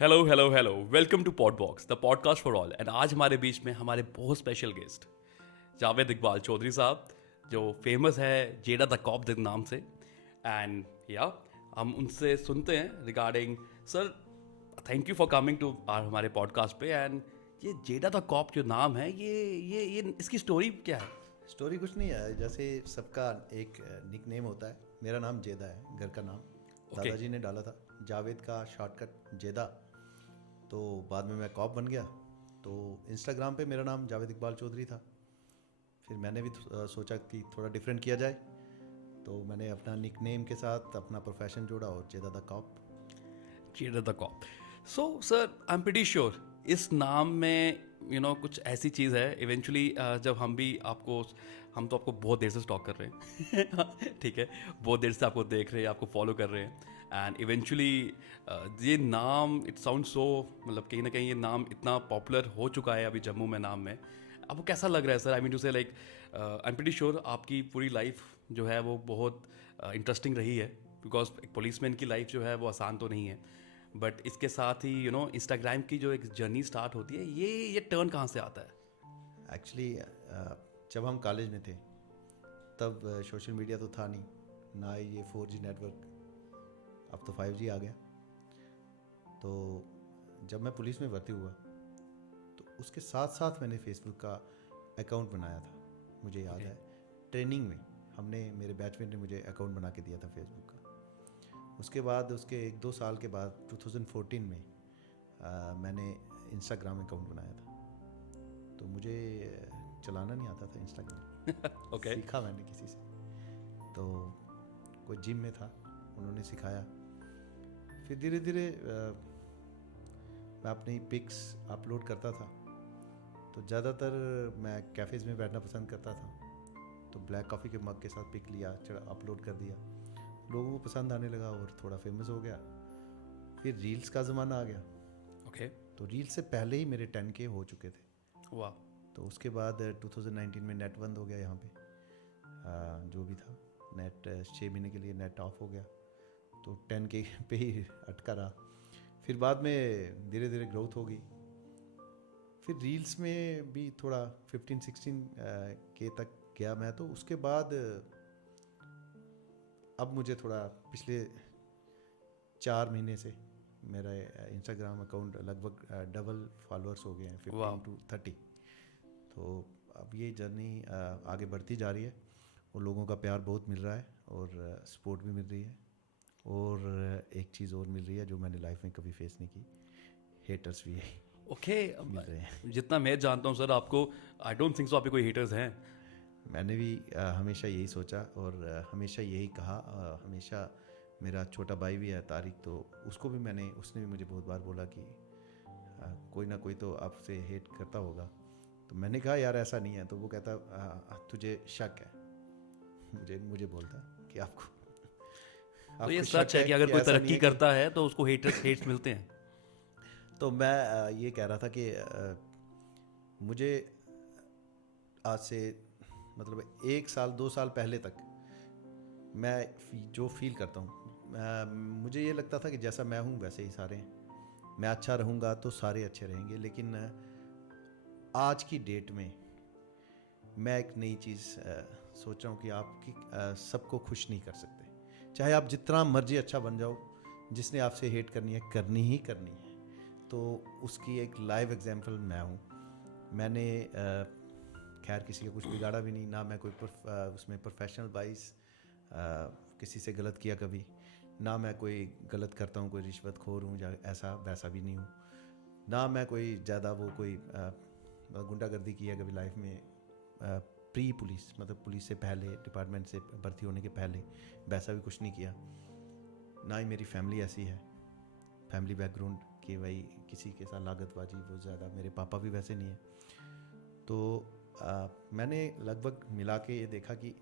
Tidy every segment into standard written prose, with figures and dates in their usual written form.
Hello hello hello, welcome to Podbox the podcast for all. And आज हमारे बीच में हमारे बहुत स्पेशल गेस्ट जावेद इकबाल चौधरी साहब, जो फेमस है जेडा द कॉप नाम से। एंड या हम उनसे सुनते हैं regarding sir, thank you for coming to हमारे पॉडकास्ट पे। एंड ये जेडा द कॉप जो नाम है, ये इसकी स्टोरी क्या है? स्टोरी कुछ नहीं है, जैसे सबका एक निक नेम होता है। मेरा नाम जेदा है, घर का नाम दादाजी ने डाला था। जावेद का शॉर्टकट जेदा, तो बाद में मैं कॉप बन गया। तो इंस्टाग्राम पे मेरा नाम जावेद इकबाल चौधरी था। फिर मैंने भी सोचा कि थोड़ा डिफरेंट किया जाए, तो मैंने अपना निक नेम के साथ अपना प्रोफेशन जोड़ा और Jeda the cop. Jeda the cop. So sir, I am pretty sure इस नाम में कुछ ऐसी चीज़ है। इवेंचुअली जब हम तो आपको बहुत देर से स्टॉक कर रहे हैं ठीक है, बहुत देर से आपको देख रहे हैं, आपको फॉलो कर रहे हैं। एंड इवेंचुअली ये नाम इट साउंड सो, मतलब कहीं ना कहीं ये नाम इतना पॉपुलर हो चुका है अभी जम्मू में नाम में। आपको कैसा लग रहा है सर? आई मीन टू से like I am pretty sure आपकी पूरी लाइफ जो है वो बहुत इंटरेस्टिंग रही है, बिकॉज एक पुलिसमैन की लाइफ जो है वो आसान तो नहीं है। बट इसके साथ ही इंस्टाग्राम की जो एक जर्नी स्टार्ट होती है, ये टर्न कहाँ से आता है? एक्चुअली जब हम कॉलेज में थे तब सोशल मीडिया तो था नहीं, ना ही ये 4G नेटवर्क। अब तो 5G आ गया। तो जब मैं पुलिस में भर्ती हुआ तो उसके साथ साथ मैंने फेसबुक का अकाउंट बनाया था। मुझे याद है, ट्रेनिंग में मेरे बैचमेट ने मुझे अकाउंट बना के दिया था फेसबुक का। उसके बाद उसके 1-2 साल के बाद 2014 में मैंने इंस्टाग्राम अकाउंट बनाया था। तो मुझे चलाना नहीं आता था इंस्टाग्राम ओके। सीखा मैंने किसी से। तो कोई जिम में था, उन्होंने सिखाया। फिर धीरे धीरे मैं अपनी पिक्स अपलोड करता था। तो ज़्यादातर मैं कैफ़ेज़ में बैठना पसंद करता था। तो ब्लैक कॉफ़ी के मग के साथ पिक लिया, अपलोड कर दिया। लोगों को पसंद आने लगा और थोड़ा फेमस हो गया। फिर रील्स का ज़माना आ गया। ओके। तो रील्स से पहले ही मेरे 10K हो चुके थे। वाह। तो उसके बाद 2019 में नेट बंद हो गया यहाँ पे। जो भी था नेट 6 महीने के लिए नेट ऑफ हो गया। तो 10K पे ही अटका रहा। फिर बाद में धीरे धीरे ग्रोथ हो गई। फिर रील्स में भी थोड़ा 15-16K तक गया मैं। तो उसके बाद अब मुझे थोड़ा पिछले 4 महीने से मेरा इंस्टाग्राम अकाउंट लगभग डबल फॉलोअर्स हो गए हैं, 15 to 30। तो अब ये जर्नी आगे बढ़ती जा रही है और लोगों का प्यार बहुत मिल रहा है और सपोर्ट भी मिल रही है। और एक चीज़ और मिल रही है जो मैंने लाइफ में कभी फेस नहीं की, हेटर्स भी ओके। मिल रहे हैं। जितना मैं जानता हूँ सर आपको, आई डोंट थिंक सो आपके कोई हेटर्स हैं। मैंने भी हमेशा यही सोचा और हमेशा यही कहा। हमेशा मेरा छोटा भाई भी है तारिक, तो उसको भी उसने भी मुझे बहुत बार बोला कि कोई ना कोई तो आपसे हेट करता होगा। तो मैंने कहा यार ऐसा नहीं है। तो वो कहता तुझे शक है। मुझे बोलता कि तो ये आपको सच शक है कि अगर कोई ऐसा नहीं तरक्की है करता है तो उसको हेट्स मिलते हैं। तो मैं ये कह रहा था कि मुझे आज से मतलब 1 साल 2 साल पहले तक मैं जो फील करता हूँ, मुझे ये लगता था कि जैसा मैं हूँ वैसे ही सारे हैं। मैं अच्छा रहूँगा तो सारे अच्छे रहेंगे। लेकिन आज की डेट में मैं एक नई चीज़ सोच रहा हूँ कि आपकी सबको खुश नहीं कर सकते। चाहे आप जितना मर्जी अच्छा बन जाओ, जिसने आपसे हेट करनी है करनी ही करनी है। तो उसकी एक लाइव एग्जांपल मैं हूँ। मैंने खैर किसी का कुछ बिगाड़ा भी नहीं, ना मैं कोई उसमें प्रोफेशनल वाइज किसी से गलत किया कभी, ना मैं कोई गलत करता हूँ, कोई रिश्वतखोर हूँ या ऐसा वैसा भी नहीं हूँ। ना मैं कोई ज़्यादा वो कोई गुंडागर्दी की है कभी लाइफ में। प्री पुलिस मतलब पुलिस से पहले, डिपार्टमेंट से भर्ती होने के पहले वैसा भी कुछ नहीं किया। ना ही मेरी फैमिली ऐसी है, फैमिली बैकग्राउंड कि भाई किसी के साथ लागतबाजी बहुत ज़्यादा। मेरे पापा भी वैसे नहीं है। तो मैंने लगभग मिला के ये देखा कि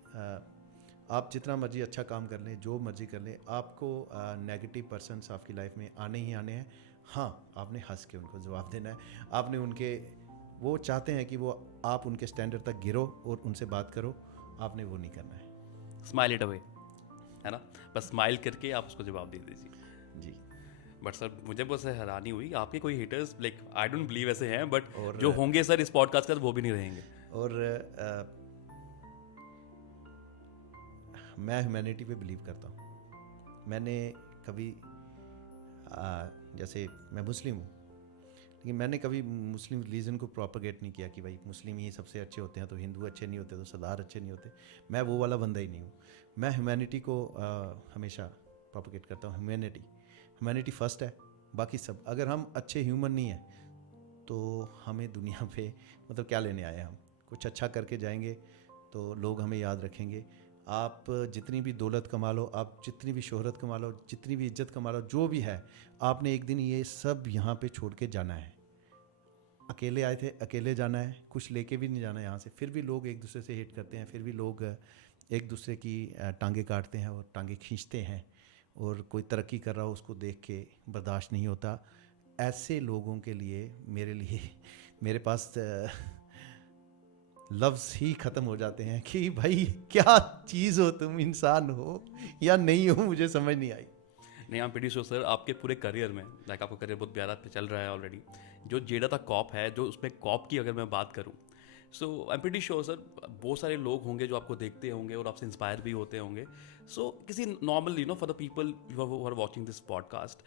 आप जितना मर्जी अच्छा काम कर लें, जो मर्जी कर लें, आपको नेगेटिव पर्सन्स आपकी लाइफ में आने ही आने हैं। हाँ, आपने हंस के उनको जवाब देना है। आपने वो चाहते हैं कि वो आप उनके स्टैंडर्ड तक गिरो और उनसे बात करो, आपने वो नहीं करना है। स्माइल इट अवे, है ना? बस स्माइल करके आप उसको जवाब दे दीजिए। जी। बट सर मुझे बस हैरानी हुई आपके कोई haters like I don't believe ऐसे हैं बट और जो होंगे सर इस पॉडकास्ट का वो भी नहीं रहेंगे। और मैं ह्यूमैनिटी पे बिलीव करता हूँ। मैंने कभी जैसे मैं मुस्लिम हूँ, लेकिन मैंने कभी मुस्लिम रिलीजन को प्रोपेगेट नहीं किया कि भाई मुस्लिम ही सबसे अच्छे होते हैं तो हिंदू अच्छे नहीं होते तो सरदार अच्छे नहीं होते। मैं वो वाला बंदा ही नहीं हूँ। मैं ह्यूमैनिटी को हमेशा प्रोपेगेट करता हूँ। ह्यूमैनिटी फर्स्ट है, बाकी सब। अगर हम अच्छे ह्यूमन नहीं हैं तो हमें दुनिया पे मतलब क्या लेने आए हैं हम। कुछ अच्छा करके जाएंगे तो लोग हमें याद रखेंगे। आप जितनी भी दौलत कमा लो, आप जितनी भी शोहरत कमा लो, जितनी भी इज्जत कमा लो, जो भी है, आपने एक दिन ये सब यहाँ पे छोड़ के जाना है। अकेले आए थे, अकेले जाना है, कुछ लेके भी नहीं जाना है यहाँ से। फिर भी लोग एक दूसरे से हेट करते हैं, फिर भी लोग एक दूसरे की टांगे काटते हैं और टांगे खींचते हैं, और कोई तरक्की कर रहा हो उसको देख के बर्दाश्त नहीं होता। ऐसे लोगों के लिए मेरे पास लफ्ज़ ही ख़त्म हो जाते हैं कि भाई क्या चीज़ हो तुम, इंसान हो या नहीं हो, मुझे समझ नहीं आई। नहीं, आई एम प्रीटी श्योर सर आपके पूरे करियर में लाइक आपका करियर बहुत प्यारा पे चल रहा है ऑलरेडी। जो जेडा द कॉप है, जो उसमें कॉप की अगर मैं बात करूँ, so I am pretty sure sir बहुत सारे लोग होंगे जो आपको देखते होंगे और आपसे इंस्पायर भी होते होंगे। सो किसी normal for the people who are watching this podcast,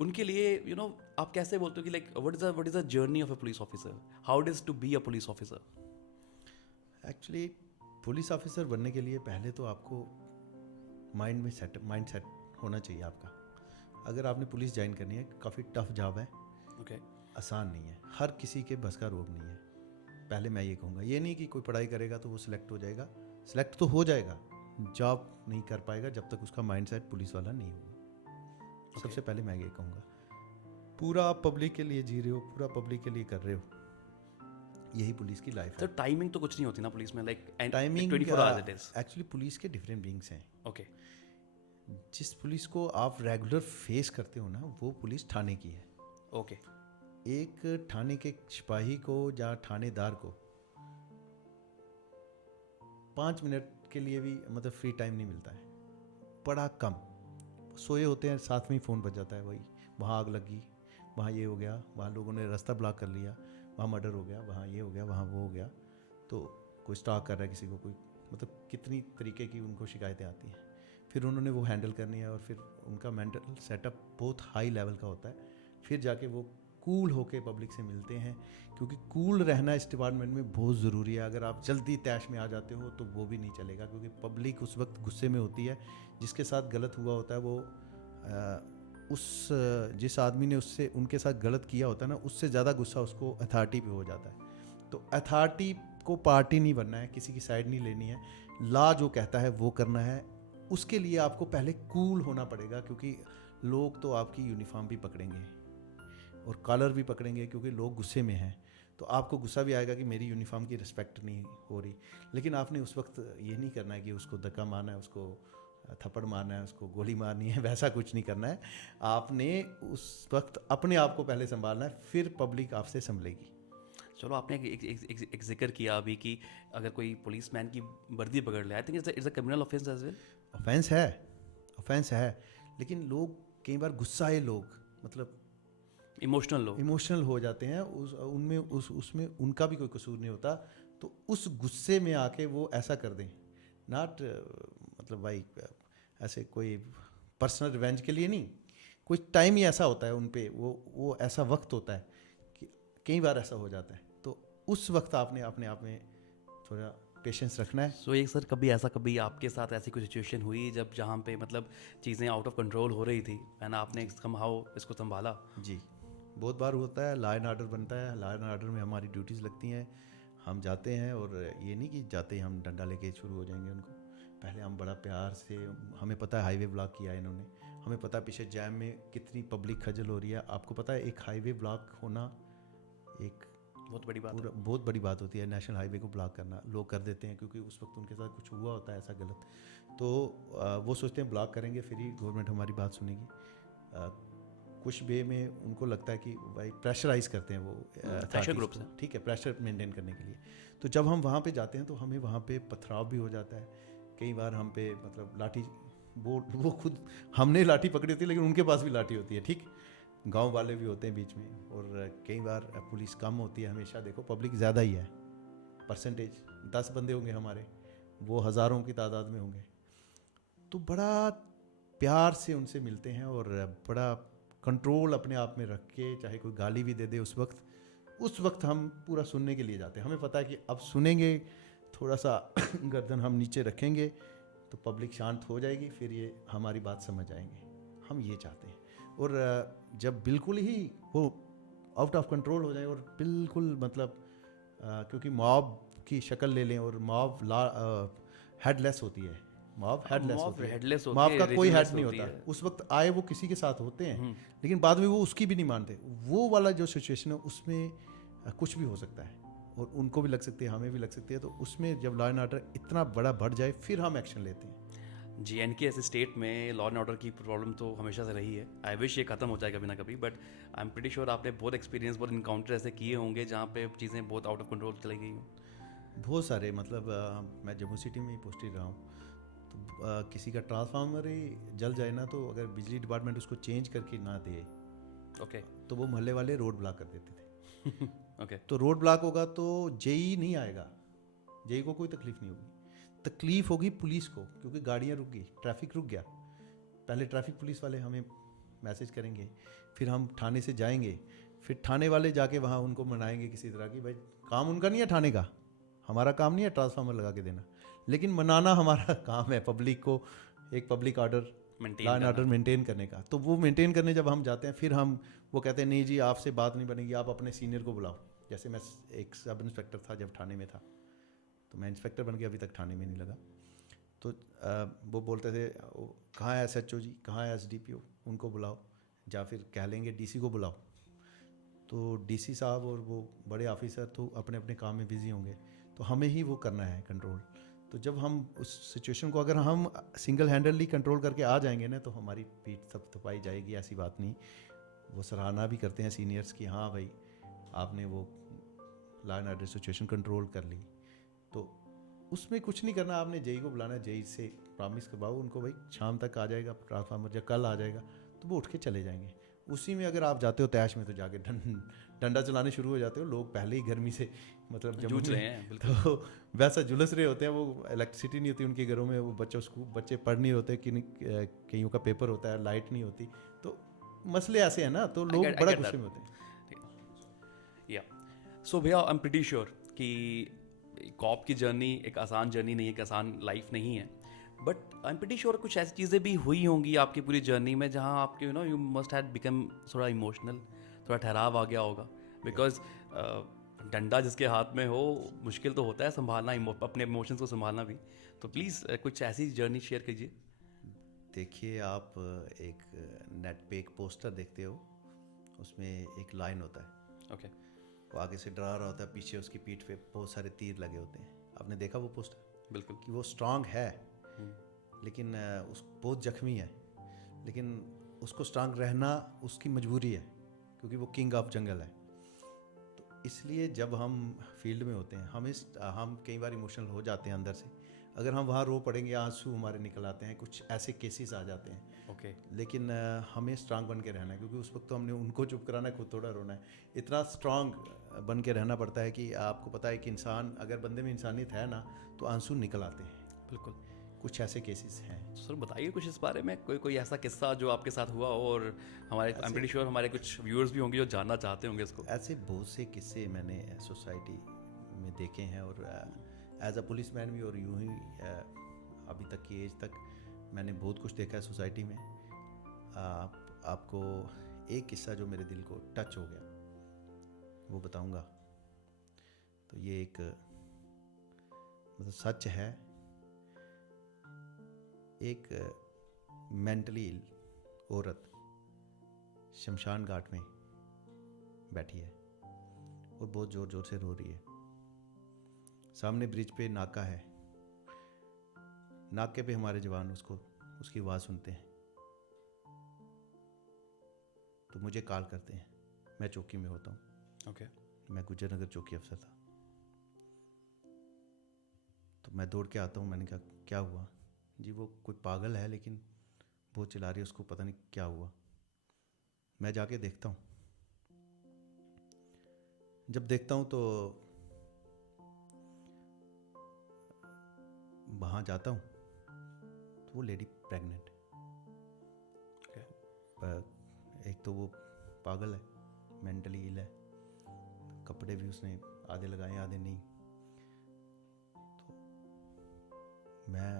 उनके लिए आप कैसे बोलते हो कि like what is the journey of a police officer, how it is to be a police officer? Actually police officer बनने के लिए पहले तो आपको माइंड सेट होना चाहिए आपका। अगर आपने पुलिस ज्वाइन करनी है, काफ़ी टफ जॉब है। ओके। आसान नहीं है, हर किसी के बस का रोग नहीं है। पहले मैं ये कहूँगा, ये नहीं कि कोई पढ़ाई करेगा तो वो सिलेक्ट हो जाएगा। सिलेक्ट तो हो जाएगा, जॉब नहीं कर पाएगा जब तक उसका माइंडसेट पुलिस वाला नहीं होगा। सबसे पहले मैं ये कहूँगा, पूरा आप पब्लिक के लिए जी रहे हो, पूरा पब्लिक के लिए कर रहे हो, यही पुलिस की लाइफ है। सर टाइमिंग तो कुछ नहीं होती ना पुलिस में, like timing 24 hours it is. Actually police के डिफरेंट बींग्स हैं। ओके। जिस पुलिस को आप रेगुलर फेस करते हो ना, वो पुलिस थाने की है। ओके। एक थाने के सिपाही को या थानेदार को 5 मिनट के लिए भी मतलब फ्री टाइम नहीं मिलता है, बड़ा कम। सोए होते हैं, साथ में ही फ़ोन बज जाता है, वही वहाँ आग लगी, वहाँ ये हो गया, वहाँ लोगों ने रास्ता ब्लॉक कर लिया, वहाँ मर्डर हो गया, वहाँ ये हो गया, वहाँ वो हो गया। तो कोई स्टॉक कर रहा है किसी को, कोई मतलब कितनी तरीके की उनको शिकायतें आती हैं। फिर उन्होंने वो हैंडल करनी है, और फिर उनका मेंटल सेटअप बहुत हाई लेवल का होता है। फिर जाके वो कूल होके पब्लिक से मिलते हैं, क्योंकि कूल रहना इस डिपार्टमेंट में बहुत ज़रूरी है। अगर आप जल्दी तैश में आ जाते हो तो वो भी नहीं चलेगा, क्योंकि पब्लिक उस वक्त गुस्से में होती है। जिसके साथ गलत हुआ होता है वो जिस आदमी ने उससे उनके साथ गलत किया होता है ना, उससे ज़्यादा गुस्सा उसको अथॉरिटी पे हो जाता है। तो अथॉरिटी को पार्टी नहीं बनना है, किसी की साइड नहीं लेनी है, लॉ जो कहता है वो करना है। उसके लिए आपको पहले कूल होना पड़ेगा, क्योंकि लोग तो आपकी यूनिफॉर्म भी पकड़ेंगे और कॉलर भी पकड़ेंगे, क्योंकि लोग गुस्से में हैं। तो आपको गुस्सा भी आएगा कि मेरी यूनिफॉर्म की रिस्पेक्ट नहीं हो रही, लेकिन आपने उस वक्त ये नहीं करना है कि उसको धक्का मारना है, उसको थप्पड़ मारना है, उसको गोली मारनी है, वैसा कुछ नहीं करना है। आपने उस वक्त अपने आप को पहले संभालना है, फिर पब्लिक आपसे संभलेगी। चलो, आपने एक जिक्र किया अभी कि अगर कोई पुलिसमैन की वर्दी पकड़ ले, I think it's a criminal offence as well. Offence है, लेकिन लोग कई बार गुस्साए लोग, मतलब इमोशनल हो जाते हैं, उसमें उनका भी कोई कसूर नहीं होता। तो उस गुस्से में आके वो ऐसा कर दें, नॉट मतलब भाई ऐसे कोई पर्सनल रिवेंज के लिए नहीं, कोई टाइम ही ऐसा होता है उन पे, वो ऐसा वक्त होता है कि कई बार ऐसा हो जाता है। तो उस वक्त आपने अपने आप में थोड़ा पेशेंस रखना है। सो एक सर कभी आपके साथ ऐसी कोई सिचुएशन हुई जहाँ पे मतलब चीज़ें आउट ऑफ कंट्रोल हो रही थी एंड आपने somehow इसको संभाला? जी, बहुत बार होता है। लॉ एंड ऑर्डर बनता है, लॉ एंड ऑर्डर में हमारी ड्यूटीज़ लगती हैं। हम जाते हैं, और ये नहीं कि जाते ही हम डंडा लेके शुरू हो जाएंगे उनको। पहले हम बड़ा प्यार से, हमें पता है हाईवे ब्लॉक किया है इन्होंने, हमें पता है पीछे जैम में कितनी पब्लिक खजल हो रही है। आपको पता है एक हाईवे ब्लॉक होना एक बहुत बड़ी बात, बहुत बड़ी बात होती है। नेशनल हाईवे को ब्लॉक करना लोग कर देते हैं, क्योंकि उस वक्त उनके साथ कुछ हुआ होता है ऐसा गलत। तो वो सोचते हैं ब्लॉक करेंगे फिर ही गवर्नमेंट हमारी बात सुनेगी। कुछ वे में उनको लगता है कि भाई प्रेशराइज करते हैं वो प्रेशर ग्रुप्स हैं, ठीक है, प्रेशर मेंटेन करने के लिए। तो जब हम वहाँ पे जाते हैं तो हमें वहाँ पे पथराव भी हो जाता है। कई बार हम पे मतलब लाठी, वो खुद हमने लाठी पकड़ी होती है, लेकिन उनके पास भी लाठी होती है, ठीक। गांव वाले भी होते हैं बीच में, और कई बार पुलिस कम होती है। हमेशा देखो पब्लिक ज़्यादा ही है, परसेंटेज 10 बंदे होंगे हमारे, वो हज़ारों की तादाद में होंगे। तो बड़ा प्यार से उनसे मिलते हैं और बड़ा कंट्रोल अपने आप में रख के, चाहे कोई गाली भी दे दे उस वक्त हम पूरा सुनने के लिए जाते हैं। हमें पता है कि अब सुनेंगे, थोड़ा सा गर्दन हम नीचे रखेंगे तो पब्लिक शांत हो जाएगी, फिर ये हमारी बात समझ आएंगे। हम ये चाहते हैं। और जब बिल्कुल ही वो आउट ऑफ कंट्रोल हो जाए और बिल्कुल मतलब क्योंकि मॉब की शक्ल ले लें, और मॉब हेडलेस होती है, मॉब हेडलेस मॉब होती है, हेडलेस होती मॉब है, का कोई हेड रीजनलेस नहीं होती होता। है। उस वक्त आए वो किसी के साथ होते हैं, लेकिन बाद में वो उसकी भी नहीं मानते। वो वाला जो सिचुएशन है उसमें कुछ भी हो सकता है, और उनको भी लग सकती है, हमें भी लग सकती है। तो उसमें जब लॉ एंड ऑर्डर इतना बड़ा बढ़ जाए फिर हम एक्शन लेते हैं। JNK ऐसे स्टेट में लॉ एंड ऑर्डर की प्रॉब्लम तो हमेशा से रही है। आई विश ये खत्म हो जाए कभी ना कभी, but I am pretty sure आपने बहुत एक्सपीरियंस, बहुत इनकाउंटर ऐसे किए होंगे जहाँ पे चीज़ें बहुत आउट ऑफ कंट्रोल चली गई हों। बहुत सारे, मतलब मैं जम्मू सिटी में ही पोस्टेड रहा हूँ। तो किसी का ट्रांसफार्मर ही जल जाए ना, तो अगर बिजली डिपार्टमेंट उसको चेंज करके ना दे, ओके तो वो मोहल्ले वाले रोड ब्लॉक कर देते थे। ओके तो रोड ब्लॉक होगा तो जेई नहीं आएगा, जेई को कोई तकलीफ नहीं होगी, तकलीफ होगी पुलिस को, क्योंकि गाड़ियाँ रुक गई, ट्रैफिक रुक गया। पहले ट्रैफिक पुलिस वाले हमें मैसेज करेंगे, फिर हम थाने से जाएंगे, फिर थाने वाले जाके वहाँ उनको मनाएंगे किसी तरह की, भाई काम उनका नहीं है थाने का, हमारा काम नहीं है ट्रांसफार्मर लगा के देना, लेकिन मनाना हमारा काम है पब्लिक को, एक public order, law and order maintain करने का। तो वो मेंटेन करने जब हम जाते हैं, फिर हम वो कहते हैं नहीं जी आपसे बात नहीं बनेगी, आप अपने सीनियर को बुलाओ। जैसे मैं एक सब इंस्पेक्टर था जब थाने में था, तो मैं इंस्पेक्टर बन के अभी तक थाने में नहीं लगा। तो वो बोलते थे कहाँ है SHO जी, कहाँ है SDPO, उनको बुलाओ, या फिर कह लेंगे DC को बुलाओ। तो DC साहब और वो बड़े ऑफिसर तो अपने अपने काम में बिजी होंगे, तो हमें ही वो करना है कंट्रोल। तो जब हम उस सिचुएशन को अगर हम सिंगल हैंडली कंट्रोल करके आ जाएंगे ना, तो हमारी पीठ सब थपाई जाएगी, ऐसी बात नहीं। वो सराहना भी करते हैं सीनियर्स की, हाँ भाई आपने वो law and order situation control कर ली। तो उसमें कुछ नहीं करना, आपने जेई को बुलाना, जेई से प्रॉमिस करवाओ उनको, भाई शाम तक आ जाएगा ट्रांसफार्मर, या कल आ जाएगा, तो वो उठ के चले जाएंगे। उसी में अगर आप जाते हो तैश में, तो जाके डंडा चलाने शुरू हो जाते हो। लोग पहले ही गर्मी से मतलब जूझ रहे हैं, बिल्कुल। तो वैसा झुलस रहे होते हैं, वो इलेक्ट्रिसिटी नहीं होती उनके घरों में, वो बच्चे पढ़ नहीं होते, कि कईयों का पेपर होता है, लाइट नहीं होती, तो मसले ऐसे हैं ना, तो लोग बड़ा गुस्से में होते हैं। या सो भैया आई एम प्रीटी श्योर कि कॉप की जर्नी एक आसान जर्नी नहीं है, एक आसान लाइफ नहीं है, but I am pretty sure कुछ ऐसी चीज़ें भी हुई होंगी आपकी पूरी जर्नी में जहाँ आपके यू मस्ट हैव बिकम थोड़ा इमोशनल, थोड़ा ठहराव आ गया होगा, बिकॉज डंडा जिसके हाथ में हो मुश्किल तो होता है संभालना, अपने इमोशंस को संभालना भी। तो प्लीज़ कुछ ऐसी जर्नी शेयर कीजिए। देखिए, आप एक नेट पे एक पोस्टर देखते हो, उसमें एक लाइन होता है, ओके वो आगे से डरा रहा होता है, पीछे उसकी पीठ पे बहुत सारे तीर लगे होते हैं। आपने देखा वो पोस्टर? बिल्कुल। कि वो स्ट्रांग है, लेकिन उस बहुत जख्मी है, लेकिन उसको स्ट्रांग रहना उसकी मजबूरी है, क्योंकि वो किंग ऑफ जंगल है। तो इसलिए जब हम फील्ड में होते हैं, हम कई बार इमोशनल हो जाते हैं अंदर से। अगर हम वहाँ रो पड़ेंगे, आंसू हमारे निकल आते हैं, कुछ ऐसे केसेस आ जाते हैं। ओके लेकिन हमें स्ट्रांग बन के रहना है, क्योंकि उस वक्त तो हमने उनको चुप कराना है, खुद थोड़ा रोना है। इतना स्ट्रांग बन के रहना पड़ता है कि आपको पता है कि इंसान, अगर बंदे में इंसानियत है ना, तो आंसू निकल आते हैं। बिल्कुल। कुछ ऐसे केसेस हैं। तो सर बताइए कुछ इस बारे में, कोई ऐसा किस्सा जो आपके साथ हुआ हो, और हमारे आई एम प्रीटी श्योर हमारे कुछ व्यूअर्स भी होंगे जो जानना चाहते होंगे इसको। ऐसे बहुत से किस्से मैंने सोसाइटी में देखे हैं, और एज अ पुलिसमैन भी, और यूं ही अभी तक की एज तक मैंने बहुत कुछ देखा है सोसाइटी में। आपको एक किस्सा जो मेरे दिल को टच हो गया वो बताऊंगा। तो ये एक मतलब सच है। एक मेंटली इल औरत शमशान घाट में बैठी है और बहुत ज़ोर ज़ोर से रो रही है। सामने ब्रिज पे नाका है, नाके पे हमारे जवान उसकी आवाज़ सुनते हैं, तो मुझे कॉल करते हैं। मैं चौकी में होता हूँ। ओके मैं गुजर नगर चौकी अफसर था। तो मैं दौड़ के आता हूँ। मैंने कहा क्या हुआ? जी वो कोई पागल है, लेकिन बहुत चिल्ला रही है, उसको पता नहीं क्या हुआ। मैं जाके देखता हूँ। जब देखता हूँ तो वहाँ जाता हूँ तो वो लेडी प्रेग्नेंट है। एक तो वो पागल है, मेंटली इल है, कपड़े भी उसने आधे लगाए आधे नहीं। तो मैं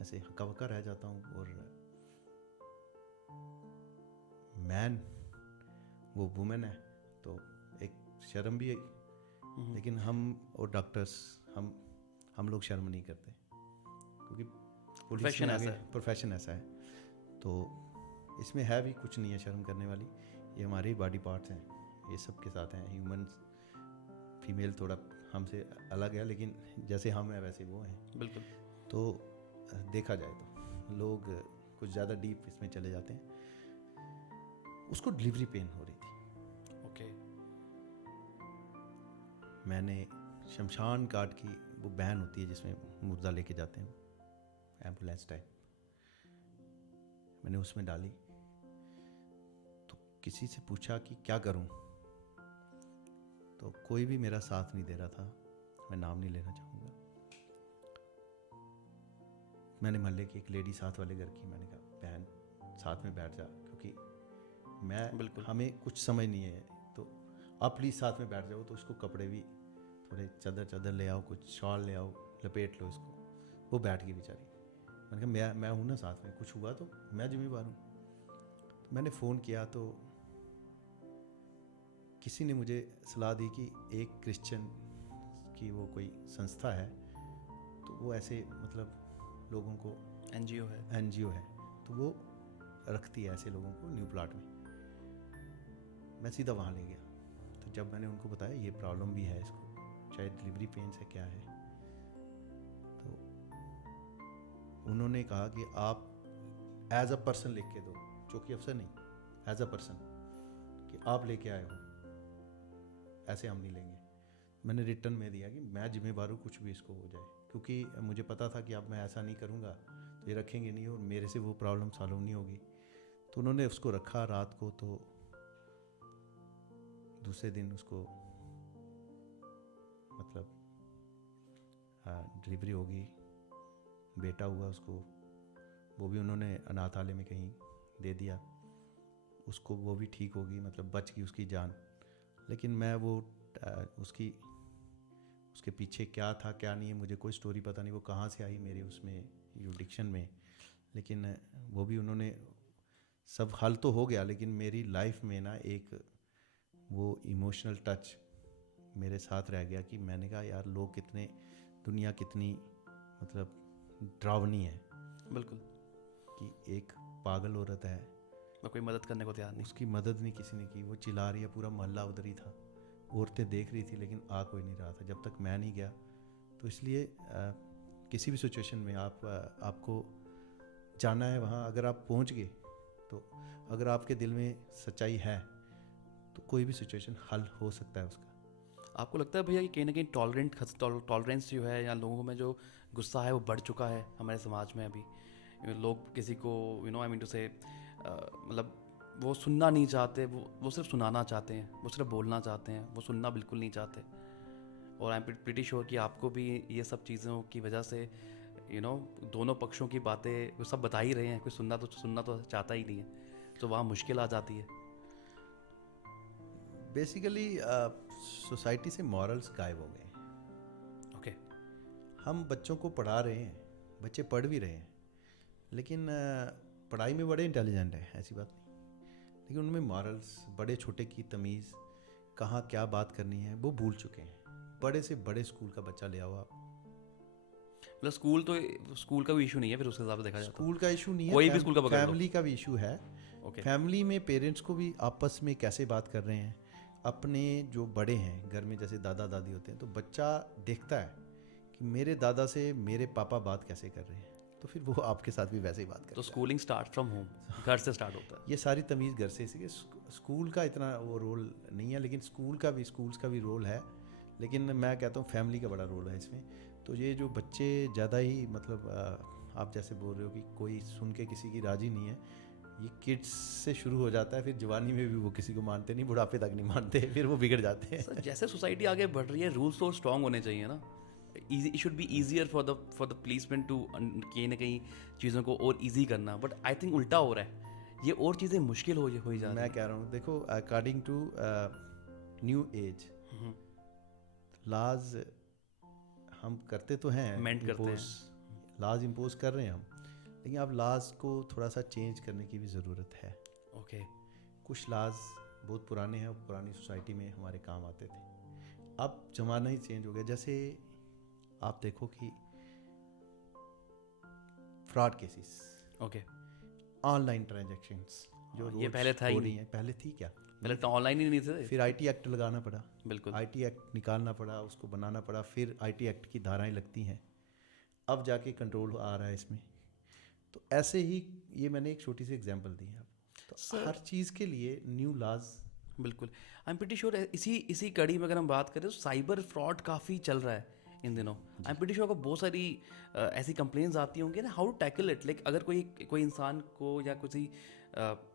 ऐसे हक्का बक्का रह जाता हूँ। और मैन वो वुमेन है तो एक शर्म भी है, लेकिन हम और डॉक्टर्स हम लोग शर्म नहीं करते क्योंकि प्रोफेशन ऐसा है। प्रोफेशन ऐसा है। तो इसमें है भी कुछ नहीं है शर्म करने वाली। ये हमारे बॉडी पार्ट्स हैं, ये सब के साथ हैं। ह्यूमंस फीमेल थोड़ा हमसे अलग है, लेकिन जैसे हम हैं वैसे वो हैं। बिल्कुल। तो देखा जाए तो लोग कुछ ज़्यादा डीप इसमें चले जाते हैं। उसको डिलीवरी पेन हो रही थी। ओके। मैंने शमशान घाट की वो वैन होती है जिसमें मुर्दा लेके जाते हैं, एम्बुलेंस टाइप, मैंने उसमें डाली। तो किसी से पूछा कि क्या करूं, तो कोई भी मेरा साथ नहीं दे रहा था। मैं नाम नहीं लेना चाहूँगा। मैंने मोहल्ले की एक लेडी साथ वाले घर की, मैंने कहा बहन साथ में बैठ जा, क्योंकि बिल्कुल। हमें कुछ समझ नहीं है, तो आप प्लीज़ साथ में बैठ जाओ। तो उसको कपड़े भी थोड़े चादर ले आओ, कुछ शॉल ले आओ, लपेट लो इसको। वो बैठ गई बेचारी। मैंने कहा मैं हूँ ना साथ में, कुछ हुआ तो मैं जिम्मेवार हूँ। तो मैंने फ़ोन किया तो किसी ने मुझे सलाह दी कि एक क्रिश्चियन की वो कोई संस्था है, तो वो ऐसे मतलब लोगों को एनजीओ है। तो वो रखती है ऐसे लोगों को न्यू प्लाट में। मैं सीधा वहाँ ले गया। तो जब मैंने उनको बताया ये प्रॉब्लम भी है, इसको शायद डिलीवरी पेन से क्या है, तो उन्होंने कहा कि आप एज अ पर्सन लिख के दो, चौकी अफसर नहीं, एज अ पर्सन, कि आप लेके आए हो, ऐसे हम नहीं लेंगे। मैंने रिटर्न में दिया कि मैं जिम्मेवार हूँ, कुछ भी इसको हो जाए, क्योंकि मुझे पता था कि अब मैं ऐसा नहीं करूँगा तो ये रखेंगे नहीं और मेरे से वो प्रॉब्लम सॉल्व नहीं होगी। तो उन्होंने उसको रखा रात को। तो दूसरे दिन उसको मतलब डिलीवरी होगी, बेटा हुआ उसको। वो भी उन्होंने अनाथालय में कहीं दे दिया उसको, वो भी ठीक होगी, मतलब बच गई उसकी जान। लेकिन मैं वो उसके पीछे क्या था क्या नहीं है मुझे कोई स्टोरी पता नहीं, वो कहाँ से आई मेरे उसमें यूडिक्शन में। लेकिन वो भी उन्होंने सब हल तो हो गया, लेकिन मेरी लाइफ में ना एक वो इमोशनल टच मेरे साथ रह गया कि मैंने कहा यार लोग कितने, दुनिया कितनी मतलब डरावनी है। बिल्कुल। कि एक पागल औरत है, कोई मदद करने को तैयार नहीं। उसकी मदद नहीं किसी ने की, वो चिल्ला रही है, पूरा मोहल्ला उधर ही था, औरतें देख रही थी, लेकिन आ कोई नहीं रहा था जब तक मैं नहीं गया। तो इसलिए किसी भी सिचुएशन में आपको जाना है वहाँ, अगर आप पहुँच गए तो अगर आपके दिल में सच्चाई है तो कोई भी सिचुएशन हल हो सकता है उसका। आपको लगता है भैया कि कहीं ना कहीं टॉलरेंस जो है या लोगों में जो गुस्सा है वो बढ़ चुका है हमारे समाज में अभी? लोग किसी को आई मीन टू से मतलब वो सुनना नहीं चाहते, वो सिर्फ सुनाना चाहते हैं, वो सिर्फ बोलना चाहते हैं, वो सुनना बिल्कुल नहीं चाहते। और आई एम प्रीटी श्योर कि आपको भी ये सब चीज़ों की वजह से दोनों पक्षों की बातें वो सब बता ही रहे हैं, कोई सुनना तो चाहता ही नहीं है, तो वहाँ मुश्किल आ जाती है। बेसिकली सोसाइटी से मॉरल्स गायब हो गए। ओके। हम बच्चों को पढ़ा रहे हैं, बच्चे पढ़ भी रहे हैं, लेकिन पढ़ाई में बड़े इंटेलिजेंट है, ऐसी बात नहीं, लेकिन उनमें मॉरल्स, बड़े छोटे की तमीज़, कहाँ क्या बात करनी है, वो भूल चुके हैं। बड़े से बड़े स्कूल का बच्चा ले आओ आप, मतलब स्कूल का भी इशू नहीं है, फिर उसके हिसाब से देखा जाए स्कूल का इशू नहीं है, कोई भी स्कूल का पकड़ लो। फैमिली का भी इशू है। ओके। फैमिली में पेरेंट्स को भी आपस में कैसे बात कर रहे हैं, अपने जो बड़े हैं घर में, जैसे दादा दादी होते हैं, तो बच्चा देखता है कि मेरे दादा से मेरे पापा बात कैसे कर रहे हैं, तो फिर वो आपके साथ भी वैसे ही बात करता तो है। स्कूलिंग स्टार्ट फ्रॉम होम, घर से स्टार्ट होता है। ये सारी तमीज़ घर से, इसलिए स्कूल का इतना वो रोल नहीं है, लेकिन स्कूल्स का भी रोल है, लेकिन मैं कहता हूँ फैमिली का बड़ा रोल है इसमें। तो ये जो बच्चे ज़्यादा ही मतलब आप जैसे बोल रहे हो कि कोई सुन के किसी की राज़ी नहीं है, ये किड्स से शुरू हो जाता है, फिर जवानी में भी वो किसी को मानते नहीं, बुढ़ापे तक नहीं मानते, फिर वो बिगड़ जाते हैं। सर जैसे सोसाइटी आगे बढ़ रही है रूल्स तो स्ट्रांग होने चाहिए ना, it should be easier for the policeman to कहीं ना कहीं चीज़ों को और ईजी करना, बट आई थिंक उल्टा हो रहा है, ये और चीज़ें मुश्किल हो जा रही मैं हैं। कह रहा हूँ देखो, according to new age laws हम करते तो हैं, Amend करते हैं। लॉज इम्पोज कर रहे हैं हम, लेकिन अब लॉज को थोड़ा सा चेंज करने की भी ज़रूरत है। ओके कुछ लॉज बहुत पुराने हैं, पुरानी सोसाइटी में हमारे काम आते थे, अब ज़माना ही चेंज हो गया। जैसे आप देखो कि fraud cases, okay, online transactions जो ये रोज पहले था ही हो रही नहीं। हैं, पहले थी क्या? पहले तो ऑनलाइन ही नहीं थे। फिर आईटी एक्ट लगाना पड़ा, बिल्कुल। आईटी एक्ट निकालना पड़ा, उसको बनाना पड़ा, फिर आईटी एक्ट की धाराएं लगती हैं, अब जाके कंट्रोल आ रहा है इसमें। तो ऐसे ही ये मैंने एक छोटी सी एग्जांपल दी है। तो Sir- हर चीज़ के लिए न्यू लॉज। बिल्कुल, आई एम प्रीटी श्योर इसी कड़ी में अगर हम बात करें तो साइबर फ्रॉड काफ़ी चल रहा है इन दिनों। आई एम प्रीटी श्योर को बहुत सारी ऐसी कंप्लेंट्स आती होंगी ना, how to tackle it, like अगर कोई इंसान को या किसी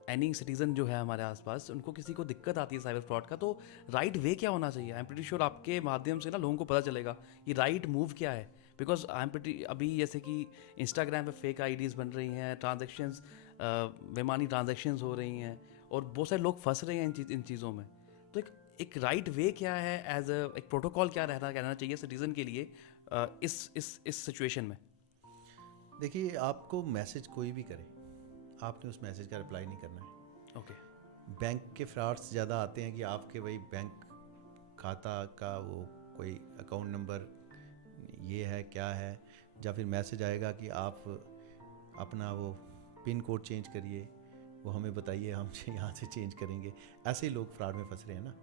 एनी सिटीजन जो है हमारे आसपास, उनको किसी को दिक्कत आती है साइबर फ्रॉड का, तो राइट वे क्या होना चाहिए? आई एम प्रीटी श्योर आपके माध्यम से ना लोगों को पता चलेगा ये राइट मूव क्या है, बिकॉज आई एम प्रीटी अभी जैसे कि इंस्टाग्राम पे फेक आईडीज़ बन रही हैं, ट्रांजेक्शन्स बेमानी ट्रांजेक्शन्स हो रही हैं, और बहुत सारे लोग फंस रहे हैं इन चीज़ों में। तो एक राइट वे क्या है, एज एक प्रोटोकॉल क्या रहना चाहिए सिटीज़न के लिए इस सिचुएशन में? देखिए, आपको मैसेज कोई भी करे, आपने उस मैसेज का रिप्लाई नहीं करना है। ओके, बैंक के फ्रॉड्स ज़्यादा आते हैं कि आपके वही बैंक खाता का वो कोई अकाउंट नंबर ये है क्या है, या फिर मैसेज आएगा कि आप अपना वो पिन कोड चेंज करिए, वो हमें बताइए, हम यहाँ से चेंज करेंगे। ऐसे ही लोग फ्रॉड में फंस रहे हैं ना।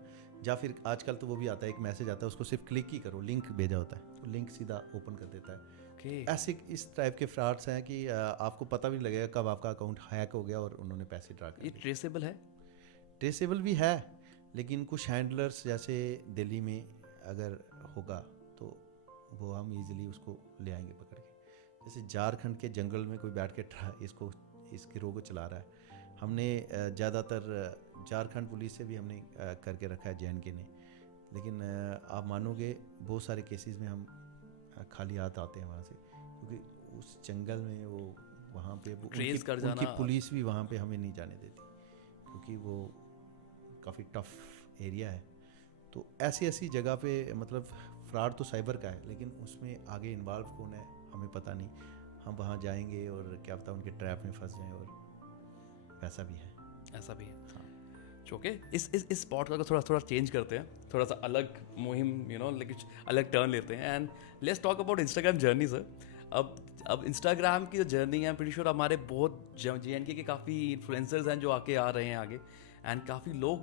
या फिर आजकल तो वो भी आता है, एक मैसेज आता है, उसको सिर्फ क्लिक ही करो, लिंक भेजा होता है, तो लिंक सीधा ओपन कर देता है। ओके, ऐसे इस टाइप के फ्रॉड्स हैं कि आपको पता भी नहीं लगेगा कब आपका अकाउंट हैक हो गया और उन्होंने पैसे ड्रा कर ये दिए। ट्रेसेबल है? ट्रेसेबल भी है, लेकिन कुछ हैंडलर्स जैसे दिल्ली में अगर होगा तो वो हम इजीली उसको ले आएंगे पकड़ के। जैसे झारखंड के जंगल में कोई बैठ के इस गिरोह को चला रहा है। हमने ज़्यादातर झारखंड पुलिस से भी हमने करके रखा है JNK ने, लेकिन आप मानोगे बहुत सारे केसेस में हम खाली हाथ आते हैं वहाँ से, क्योंकि उस जंगल में वो वहाँ पे ट्रेस कर जाना, उनकी पुलिस भी वहाँ पे हमें नहीं जाने देती, क्योंकि वो काफ़ी टफ एरिया है। तो ऐसी जगह पे मतलब फ्रॉड तो साइबर का है, लेकिन उसमें आगे इन्वॉल्व कौन है हमें पता नहीं। हम वहाँ जाएंगे और क्या पता उनके ट्रैप में फंस जाएं, और पैसा भी है। ऐसा भी है। हाँ। ओके, इस स्पॉट का थोड़ा चेंज करते हैं, थोड़ा सा अलग मुहिम लेकिन अलग टर्न लेते हैं, and let's talk about Instagram journey sir. अब इंस्टाग्राम की जो जर्नी है, प्रीटी श्योर हमारे बहुत JNK के काफ़ी इन्फ्लुएंसर्स हैं जो आके आ रहे हैं आगे, एंड काफ़ी लोग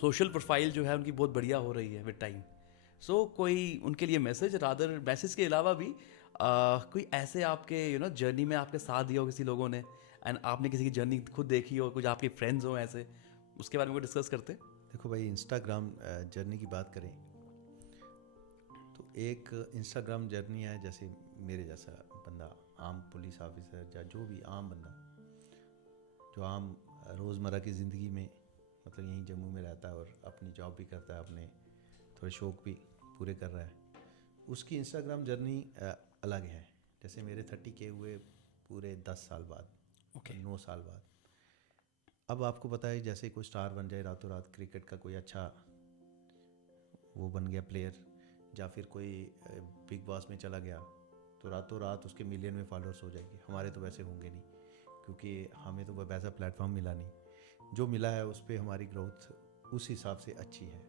सोशल प्रोफाइल जो है उनकी बहुत बढ़िया हो रही है विद टाइम। सो कोई उनके लिए मैसेज के अलावा भी कोई ऐसे आपके जर्नी में आपके साथ दिया हो किसी लोगों ने, एंड आपने किसी की जर्नी खुद देखी हो, कुछ आपके फ्रेंड्स हो ऐसे, उसके बारे में डिस्कस करते? देखो भाई, इंस्टाग्राम जर्नी की बात करें तो एक इंस्टाग्राम जर्नी है, जैसे मेरे जैसा बंदा, आम पुलिस ऑफिसर या जो भी आम बंदा जो आम रोज़मर्रा की ज़िंदगी में मतलब यहीं जम्मू में रहता है और अपनी जॉब भी करता है, अपने थोड़े शौक भी पूरे कर रहा है, उसकी इंस्टाग्राम जर्नी अलग है। जैसे मेरे 30 के हुए पूरे 10 साल बाद, ओके, 9 साल बाद। अब आपको पता है, जैसे कोई स्टार बन जाए रातों रात, क्रिकेट का कोई अच्छा वो बन गया प्लेयर, या फिर कोई बिग बॉस में चला गया, तो रातों रात उसके मिलियन में फॉलोअर्स हो जाएंगे। हमारे तो वैसे होंगे नहीं, क्योंकि हमें तो वैसा प्लेटफॉर्म मिला नहीं। जो मिला है उस पर हमारी ग्रोथ उस हिसाब से अच्छी है,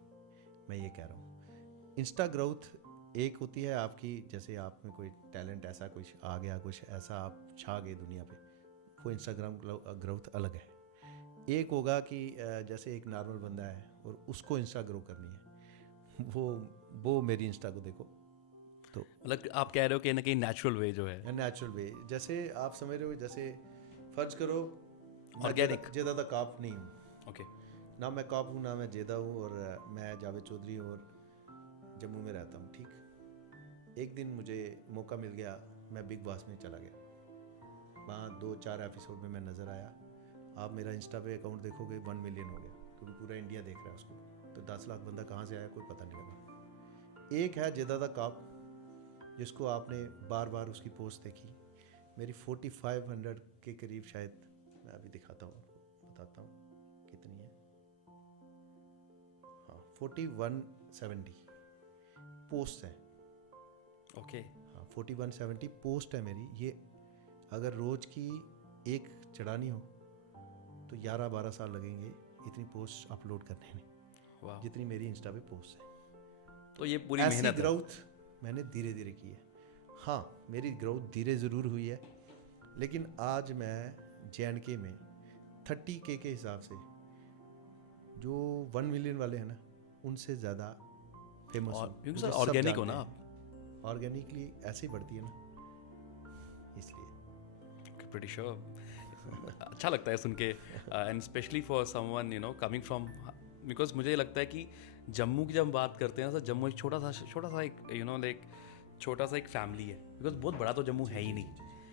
मैं ये कह रहा हूँ। इंस्टा ग्रोथ एक होती है आपकी, जैसे आप में कोई टैलेंट ऐसा कुछ आ गया, कुछ ऐसा आप छा गए दुनिया पे, वो इंस्टाग्राम ग्रोथ अलग है। एक होगा कि जैसे एक नॉर्मल बंदा है और उसको इंस्टा ग्रो करनी है, वो मेरी इंस्टा को देखो। तो मतलब आप कह रहे हो कि ना कहीं नेचुरल वे जो है, नेचुरल वे, जैसे आप समझ रहे हो, जैसे फर्ज करो ऑर्गेनिक। जेदा का काप नहीं हूँ, ओके, ना मैं काप हूँ ना मैं जेदा हूँ, और मैं जावेद चौधरी हूँ और जम्मू में रहता हूँ। ठीक, एक दिन मुझे मौका मिल गया, मैं बिग बॉस में चला गया, वहाँ 2-4 एपिसोड में मैं नज़र आया, आप मेरा इंस्टा पे अकाउंट देखोगे 1 मिलियन हो गया, क्योंकि पूरा इंडिया देख रहा है उसको। तो 10 लाख बंदा कहाँ से आया कोई पता नहीं लगा। एक है जेदादा कॉप, जिसको आपने बार बार उसकी पोस्ट देखी, मेरी 4500 के करीब शायद, मैं अभी दिखाता हूँ आपको, बताता हूँ कितनी है। हाँ 4170 पोस्ट हैं। ओके। हाँ 4170 पोस्ट है मेरी। ये अगर रोज़ की एक चढ़ानी हो तो 11-12 साल लगेंगे इतनी पोस्ट अपलोड करने में, वाह, जितनी मेरी इंस्टा पे पोस्ट है। तो ये पूरी ऐसी मेहनत है। ग्रोथ मैंने धीरे धीरे की है। हाँ मेरी ग्रोथ धीरे ज़रूर हुई है, लेकिन आज मैं JNK में 30K के हिसाब से जो 1 मिलियन वाले हैं ना, उनसे ज़्यादा फेमस और हूँ। क्योंकि सर ऑर्गेनिक हो ना आप, ऑर्गेनिकली ऐसे ही बढ़ती है ना, इसलिए। Pretty sure. अच्छा लगता है सुन के, and specially for someone you know coming from, because मुझे लगता है कि जम्मू की जब हम बात करते हैं ना सर, जम्मू एक छोटा सा एक यू नो लाइक छोटा सा एक फैमिली है, बिकॉज बहुत बड़ा तो जम्मू है ही नहीं,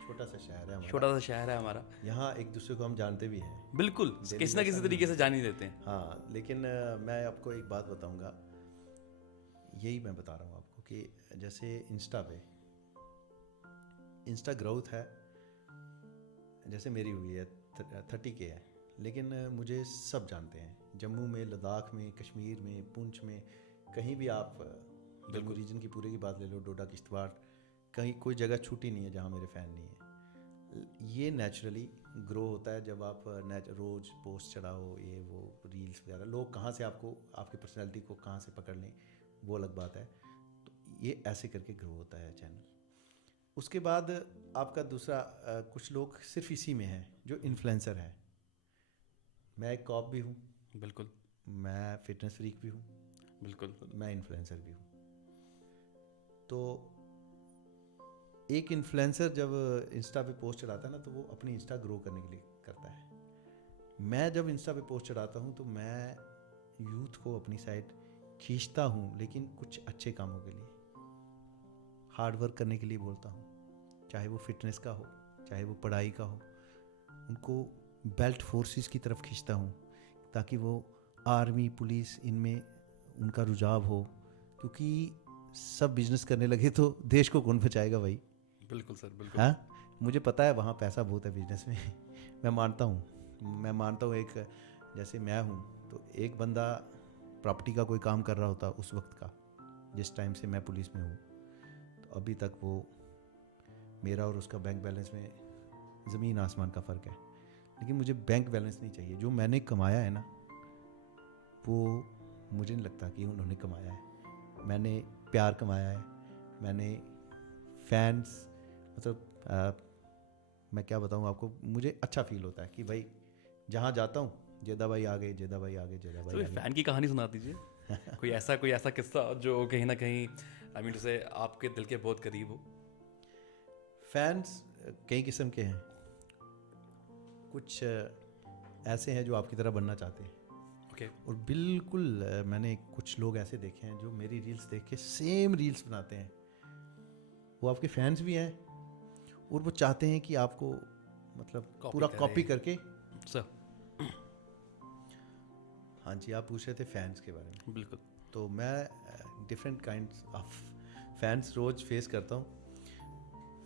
छोटा सा शहर है हमारा। छोटा सा शहर है हमारा। यहाँ एक दूसरे को हम जानते भी हैं, बिल्कुल, किसी ना किसी तरीके से जान ही देते हैं। हाँ। लेकिन मैं आपको एक बात बताऊंगा, यही मैं बता रहा हूँ आपको कि जैसे इंस्टा ग्रोथ है, जैसे मेरी हुई है 30K है, लेकिन मुझे सब जानते हैं। जम्मू में, लद्दाख में, कश्मीर में, पुंछ में, कहीं भी आप जम्मू रीजन की पूरे की बात ले लो, डोडा किश्तवाड़, कहीं कोई जगह छूटी नहीं है जहाँ मेरे फ़ैन नहीं है। ये नेचुरली ग्रो होता है जब आप रोज़ पोस्ट चढ़ाओ, ये वो रील्स वगैरह। लोग कहाँ से आपको, आपकी पर्सनैलिटी को कहाँ से पकड़ लें, वो अलग बात है। तो ये ऐसे करके ग्रो होता है चैनल। उसके बाद आपका दूसरा, कुछ लोग सिर्फ इसी में हैं जो इन्फ्लुएंसर है। मैं एक कॉप भी हूँ, बिल्कुल मैं फिटनेस फ्रीक भी हूँ, बिल्कुल। मैं इन्फ्लुएंसर भी हूँ। तो एक इन्फ्लुएंसर जब इंस्टा पे पोस्ट चढ़ाता है ना, तो वो अपनी इंस्टा ग्रो करने के लिए करता है। मैं जब इंस्टा पे पोस्ट चढ़ाता हूँ तो मैं यूथ को अपनी साइड खींचता हूँ, लेकिन कुछ अच्छे कामों के लिए, हार्ड वर्क करने के लिए बोलता हूँ। चाहे वो फिटनेस का हो, चाहे वो पढ़ाई का हो, उनको बेल्ट फोर्सेस की तरफ खींचता हूँ, ताकि वो आर्मी, पुलिस, इनमें उनका रुझाव हो। क्योंकि सब बिजनेस करने लगे तो देश को कौन बचाएगा भाई। बिल्कुल सर, बिल्कुल। हाँ, मुझे पता है वहाँ पैसा बहुत है बिजनेस में। मैं मानता हूँ एक, जैसे मैं हूँ तो एक बंदा प्रॉपर्टी का कोई काम कर रहा होता उस वक्त का, जिस टाइम से मैं पुलिस में हूँ, तो अभी तक वो मेरा और उसका बैंक बैलेंस में ज़मीन आसमान का फ़र्क है। लेकिन मुझे बैंक बैलेंस नहीं चाहिए। जो मैंने कमाया है ना, वो मुझे नहीं लगता कि उन्होंने कमाया है। मैंने प्यार कमाया है, मैंने फैंस, मतलब मैं क्या बताऊँ आपको, मुझे अच्छा फील होता है कि भाई जहाँ जाता हूँ, जेदा भाई आ गए, जेदा भाई आ गए, जेदा भाई आ गए। फैन की कहानी सुना दीजिए। कोई ऐसा किस्सा जो कहीं ना कहीं आई मीन से आपके दिल के बहुत करीब हो। फैंस कई किस्म के हैं। कुछ ऐसे हैं जो आपकी तरह बनना चाहते हैं। ओके। और बिल्कुल मैंने कुछ लोग ऐसे देखे हैं जो मेरी रील्स देख के सेम रील्स बनाते हैं। वो आपके फैंस भी हैं और वो चाहते हैं कि आपको, मतलब पूरा कॉपी करके। सर हाँ जी, आप पूछ रहे थे फैंस के बारे में। बिल्कुल। तो मैं डिफरेंट काइंड्स ऑफ फैंस रोज़ फेस करता हूँ।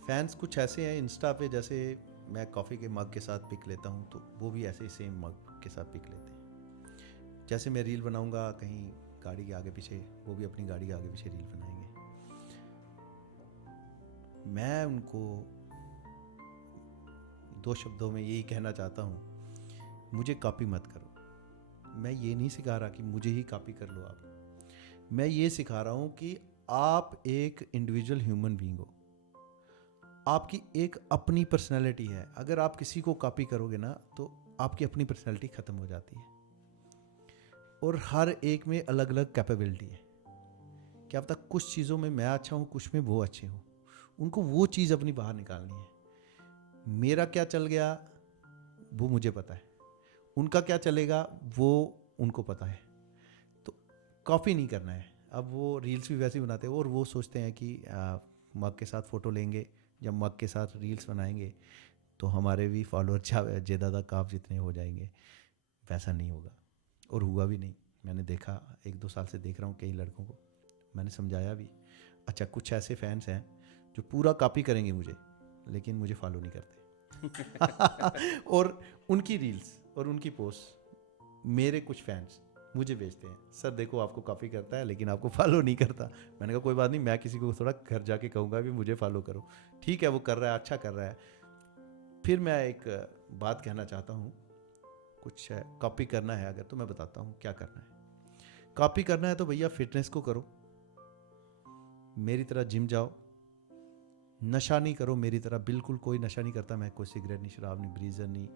फैंस कुछ ऐसे हैं इंस्टा पे, जैसे मैं कॉफ़ी के मग के साथ पिक लेता हूँ, तो वो भी ऐसे ही सेम मग के साथ पिक लेते हैं। जैसे मैं रील बनाऊँगा कहीं गाड़ी के आगे पीछे, वो भी अपनी गाड़ी के आगे पीछे रील बनाएंगे। मैं उनको 2 शब्दों में यही कहना चाहता हूँ, मुझे कॉपी मत करो। मैं ये नहीं सिखा रहा कि मुझे ही कॉपी कर लो आप। मैं ये सिखा रहा हूँ कि आप एक इंडिविजुअल ह्यूमन बीइंग हो, आपकी एक अपनी पर्सनैलिटी है। अगर आप किसी को कॉपी करोगे ना, तो आपकी अपनी पर्सनैलिटी ख़त्म हो जाती है। और हर एक में अलग अलग कैपेबिलिटी है। क्या पता कुछ चीज़ों में मैं अच्छा हूँ, कुछ में वो अच्छे हों। उनको वो चीज़ अपनी बाहर निकालनी है। मेरा क्या चल गया वो मुझे पता है, उनका क्या चलेगा वो उनको पता है। तो कॉपी नहीं करना है। अब वो रील्स भी वैसे ही बनाते हैं और वो सोचते हैं कि मग के साथ फ़ोटो लेंगे, जब मग के साथ रील्स बनाएंगे तो हमारे भी फॉलोअर जेदादा काफ जितने हो जाएंगे, वैसा नहीं होगा। और हुआ भी नहीं। मैंने देखा, 1-2 साल से देख रहा हूँ कई लड़कों को, मैंने समझाया भी। अच्छा, कुछ ऐसे फैंस हैं जो पूरा कॉपी करेंगे मुझे, लेकिन मुझे फॉलो नहीं करते। और उनकी रील्स और उनकी पोस्ट मेरे कुछ फैंस मुझे भेजते हैं, सर देखो आपको कॉपी करता है लेकिन आपको फॉलो नहीं करता। मैंने कहा कोई बात नहीं, मैं किसी को थोड़ा घर जाके कहूँगा भी मुझे फॉलो करो। ठीक है, वो कर रहा है, अच्छा कर रहा है। फिर मैं एक बात कहना चाहता हूँ, कुछ कॉपी करना है अगर, तो मैं बताता हूँ क्या करना है। कॉपी करना है तो भैया फिटनेस को करो, मेरी तरह जिम जाओ। नशा नहीं करो मेरी तरह, बिल्कुल कोई नशा नहीं करता मैं, कोई सिगरेट नहीं, शराब नहीं, ब्रीजर नहीं,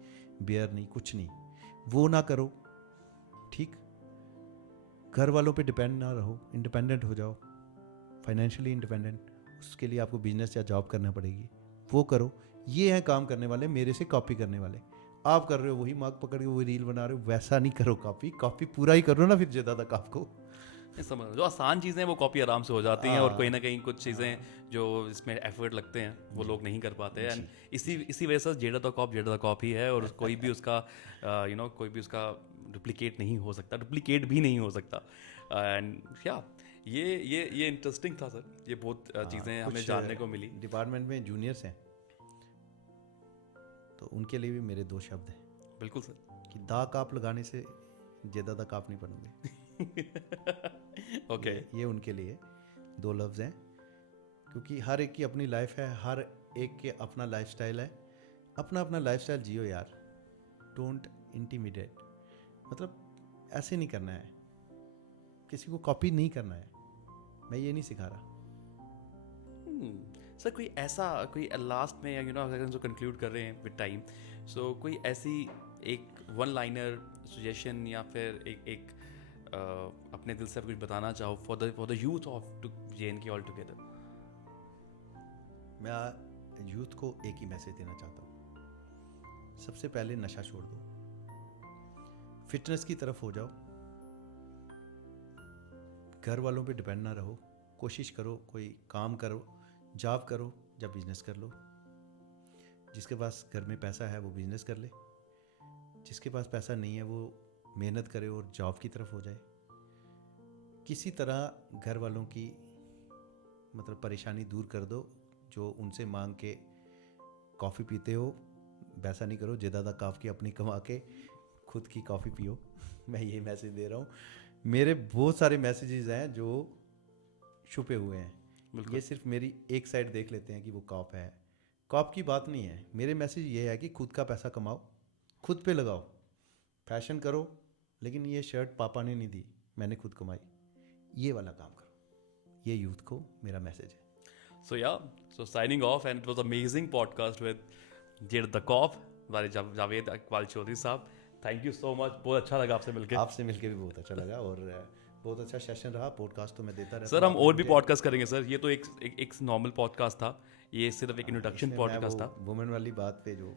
बियर नहीं, कुछ नहीं, वो ना करो। ठीक, घर वालों पे डिपेंड ना रहो, इंडिपेंडेंट हो जाओ, फाइनेंशियली इंडिपेंडेंट। उसके लिए आपको बिजनेस या जॉब करना पड़ेगी, वो करो। ये हैं काम करने वाले, मेरे से कॉपी करने वाले। आप कर रहे हो वही मग पकड़ के वही रील बना रहे हो, वैसा नहीं करो। कॉपी पूरा ही करो ना फिर ज़्यादा तक आपको। समझ, जो आसान चीज़ें हैं वो कॉपी आराम से हो जाती हैं, और कहीं ना कहीं कुछ चीज़ें जो इसमें एफर्ट लगते हैं वो लोग नहीं कर पाते हैं। एंड इसी वजह से जेडा द कॉप ही है, और कोई भी उसका कोई भी उसका डुप्लीकेट नहीं हो सकता, डुप्लीकेट भी नहीं हो सकता। एंड क्या ये इंटरेस्टिंग था सर, ये बहुत चीज़ें हमें जानने को मिली। डिपार्टमेंट में जूनियर्स हैं तो उनके लिए भी मेरे 2 शब्द हैं। बिल्कुल सर। कि दा काप लगाने से ज़्यादा काप नहीं बनोगे। ओके। ये उनके लिए 2 लफ्ज़ हैं, क्योंकि हर एक की अपनी लाइफ है, हर एक के अपना लाइफस्टाइल है। अपना अपना लाइफस्टाइल जियो यार, डोंट इंटिमिडेट। मतलब ऐसे नहीं करना है, किसी को कॉपी नहीं करना है, मैं ये नहीं सिखा रहा। सर कोई ऐसा, कोई लास्ट में अगर जो कंक्लूड कर रहे हैं विद टाइम, सो कोई ऐसी एक वन लाइनर सजेशन या फिर एक अपने दिल से कुछ बताना चाहो for the youth of JNK all together. मैं यूथ को एक ही मैसेज देना चाहता हूँ, सबसे पहले नशा छोड़ दो, फिटनेस की तरफ हो जाओ, घर वालों पे डिपेंड ना रहो, कोशिश करो कोई काम करो, जॉब करो या बिजनेस कर लो। जिसके पास घर में पैसा है वो बिजनेस कर ले, जिसके पास पैसा नहीं है वो मेहनत करे और जॉब की तरफ हो जाए। किसी तरह घर वालों की मतलब परेशानी दूर कर दो, जो उनसे मांग के कॉफ़ी पीते हो वैसा नहीं करो, ज़्यादा काफ की अपनी कमा के खुद की कॉफ़ी पियो। मैं ये मैसेज दे रहा हूँ। मेरे बहुत सारे मैसेजेस हैं जो छुपे हुए हैं, ये सिर्फ मेरी एक साइड देख लेते हैं कि वो कॉप है। कॉप की बात नहीं है, मेरे मैसेज ये है कि खुद का पैसा कमाओ, खुद पे लगाओ, फैशन करो, लेकिन ये शर्ट पापा ने नहीं दी, मैंने खुद कमाई, ये वाला काम करो। ये यूथ को मेरा मैसेज है। So signing off, and it was amazing podcast with Jed the Cop वाले जावेद इकबाल चौधरी साहब। थैंक यू सो मच, बहुत अच्छा लगा आपसे मिलके। आपसे मिलके भी बहुत अच्छा लगा, और बहुत अच्छा सेशन रहा। पॉडकास्ट तो मैं देता रहता सर हम और भी पॉडकास्ट करेंगे सर, ये तो एक नॉर्मल पॉडकास्ट था, ये सिर्फ एक इंट्रोडक्शन पॉडकास्ट था। वुमेन वाली बात पे जो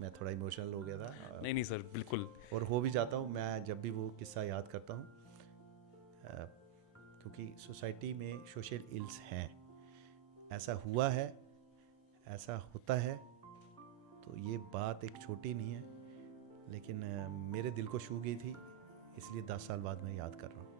मैं थोड़ा इमोशनल हो गया था। नहीं सर बिल्कुल, और हो भी जाता हूँ मैं जब भी वो किस्सा याद करता हूँ, क्योंकि सोसाइटी में सोशल इल्स हैं, ऐसा हुआ है, ऐसा होता है। तो ये बात एक छोटी नहीं है, लेकिन मेरे दिल को छू गई थी, इसलिए 10 साल बाद मैं याद कर रहा हूँ।